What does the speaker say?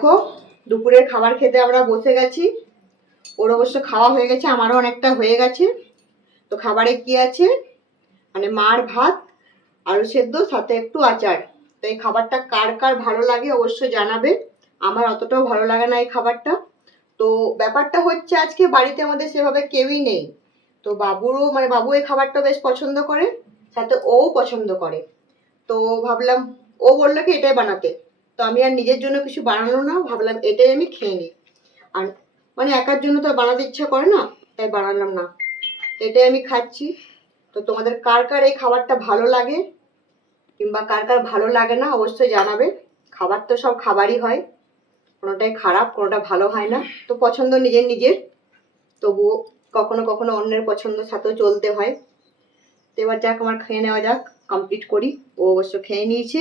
দেখো দুপুরের খাবার খেতে আমরা বসে গেছি। ওর অবশ্য খাওয়া হয়ে গেছে, আমারও অনেকটা হয়ে গেছে। তো খাবারে কি আছে, মানে মার ভাত, আলু সেদ্ধ, সাথে একটু আচার। তো এই খাবারটা কার কার ভালো লাগে অবশ্যই জানাবে। আমার অতটাও ভালো লাগে না এই খাবারটা। তো ব্যাপারটা হচ্ছে আজকে বাড়িতে আমাদের সেভাবে কেউই নেই। তো বাবুরও মানে বাবু এই খাবারটা বেশ পছন্দ করে, সাথে ও পছন্দ করে। তো ভাবলাম, ও বললো কি এটাই বানাতে। তো আমি আর নিজের জন্য কিছু বানানো না, ভাবলাম এটাই আমি খেয়ে নিই। আর মানে একার জন্য তো আর বানাতে ইচ্ছা করে না, তাই বানালাম না। এটাই আমি খাচ্ছি। তো তোমাদের কার কার এই খাবারটা ভালো লাগে কিংবা কার কার ভালো লাগে না অবশ্যই জানাবে। খাবার তো সব খাবারই হয়, কোনোটাই খারাপ কোনোটা ভালো হয় না। তো পছন্দ নিজের নিজের, তবুও কখনো কখনো অন্যের পছন্দের সাথেও চলতে হয়। তো এবার যাক, আমার খেয়ে নেওয়া যাক, কমপ্লিট করি। ও অবশ্য খেয়ে নিয়েছে।